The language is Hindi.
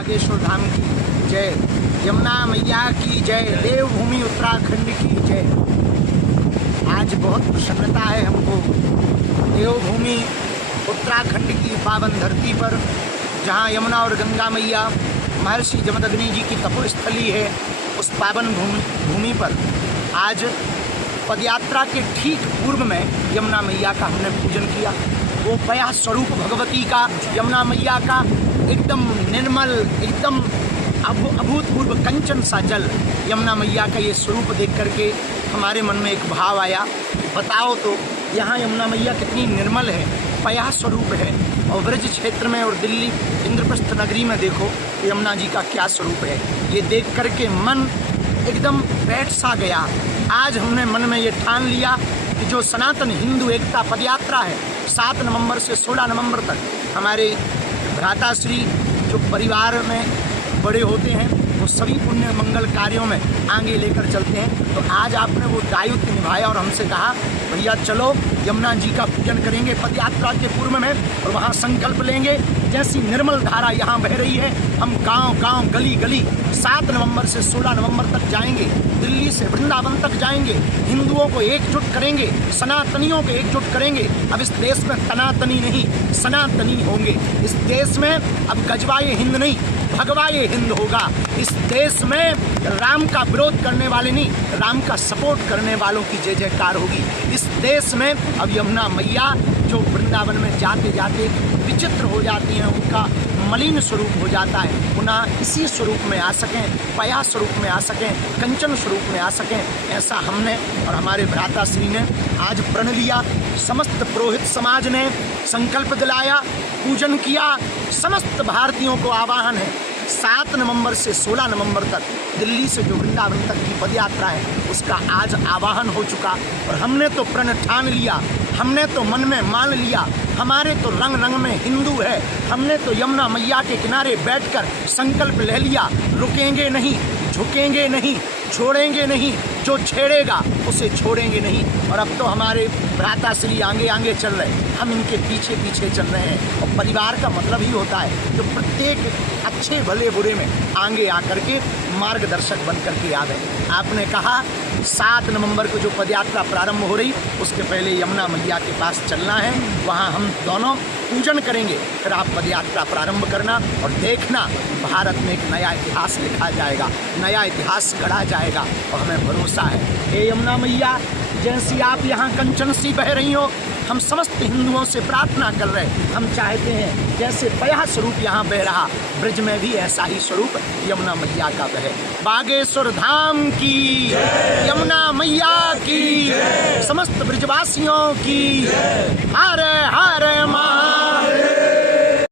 बागेश्वर धाम की जय, यमुना मैया की जय, देवभूमि उत्तराखंड की जय। आज बहुत प्रसन्नता है हमको देवभूमि उत्तराखंड की पावन धरती पर, जहाँ यमुना और गंगा मैया महर्षि जमदग्नि जी की तपोस्थली है, उस पावन भूमि पर आज पदयात्रा के ठीक पूर्व में यमुना मैया का हमने पूजन किया। वो पया स्वरूप भगवती का, यमुना मैया का एकदम निर्मल, एकदम अभूतपूर्व कंचन सा जल, यमुना मैया का ये स्वरूप देख करके हमारे मन में एक भाव आया, बताओ तो यहाँ यमुना मैया कितनी निर्मल है, पया स्वरूप है। और ब्रज क्षेत्र में और दिल्ली इंद्रप्रस्थ नगरी में देखो यमुना जी का क्या स्वरूप है। ये देख करके मन एकदम बैठ सा गया। आज हमने मन में ये ठान लिया कि जो सनातन हिंदू एकता पदयात्रा है 7 नवंबर से 16 नवंबर तक, हमारे भ्राताश्री जो परिवार में बड़े होते हैं वो सभी पुण्य मंगल कार्यों में आगे लेकर चलते हैं। तो आज आपने वो दायित्व निभाया और हमसे कहा भैया चलो यमुना जी का पूजन करेंगे पदयात्रा के पूर्व में, और वहाँ संकल्प लेंगे। जैसी निर्मल धारा यहाँ बह रही है, हम गांव-गांव, गली-गली 7 नवंबर से 16 नवंबर तक जाएंगे, दिल्ली से वृंदावन तक जाएंगे, हिंदुओं को एकजुट करेंगे, सनातनियों को एकजुट करेंगे। अब इस देश में तनातनी नहीं, सनातनी होंगे। इस देश में अब गजवाए हिंद नहीं, भगवाए हिंद होगा। इस देश में राम का विरोध करने वाले नहीं, राम का सपोर्ट करने वालों की जय जयकार होगी। इस देश में अब यमुना मैया जो वृंदावन में जाते जाते विचित्र हो जाती हैं, उनका मलिन स्वरूप हो जाता है, पुनः इसी स्वरूप में आ सकें, पया स्वरूप में आ सकें, कंचन स्वरूप में आ सकें, ऐसा हमने और हमारे भ्राताश्री ने आज प्रण लिया। समस्त पुरोहित समाज ने संकल्प दिलाया, पूजन किया। समस्त भारतीयों को आह्वान है 7 नवंबर से 16 नवंबर तक दिल्ली से जो वृंदावन तक की पदयात्रा है उसका आज आह्वान हो चुका। और हमने तो प्रण ठान लिया, हमने तो मन में मान लिया, हमारे तो रंग रंग में हिंदू है। हमने तो यमुना मैया के किनारे बैठकर संकल्प ले लिया, रुकेंगे नहीं, झुकेंगे नहीं, छोड़ेंगे नहीं, जो छेड़ेगा उसे छोड़ेंगे नहीं। और अब तो हमारे भ्राताश्री आगे आगे चल रहे हैं, हम इनके पीछे पीछे चल रहे हैं। और परिवार का मतलब ही होता है जो प्रत्येक अच्छे भले बुरे में आगे आकर के मार्गदर्शक बन करके आ गए। आपने कहा 7 नवंबर को जो पदयात्रा प्रारंभ हो रही, उसके पहले यमुना मैया के पास चलना है, वहाँ हम दोनों पूजन करेंगे, फिर आप पदयात्रा प्रारंभ करना और देखना भारत में एक नया इतिहास लिखा जाएगा, नया इतिहास गढ़ा जाएगा। और हमें भरोसा है हे यमुना मैया, जैसी आप यहाँ कंचन सी बह रही हो, हम समस्त हिंदुओं से प्रार्थना कर रहे हैं, हम चाहते हैं जैसे पया स्वरूप यहाँ बह रहा, ब्रज में भी ऐसा ही स्वरूप यमुना मैया का बहे। बागेश्वर धाम की, यमुना मैया की, समस्त ब्रजवासियों की।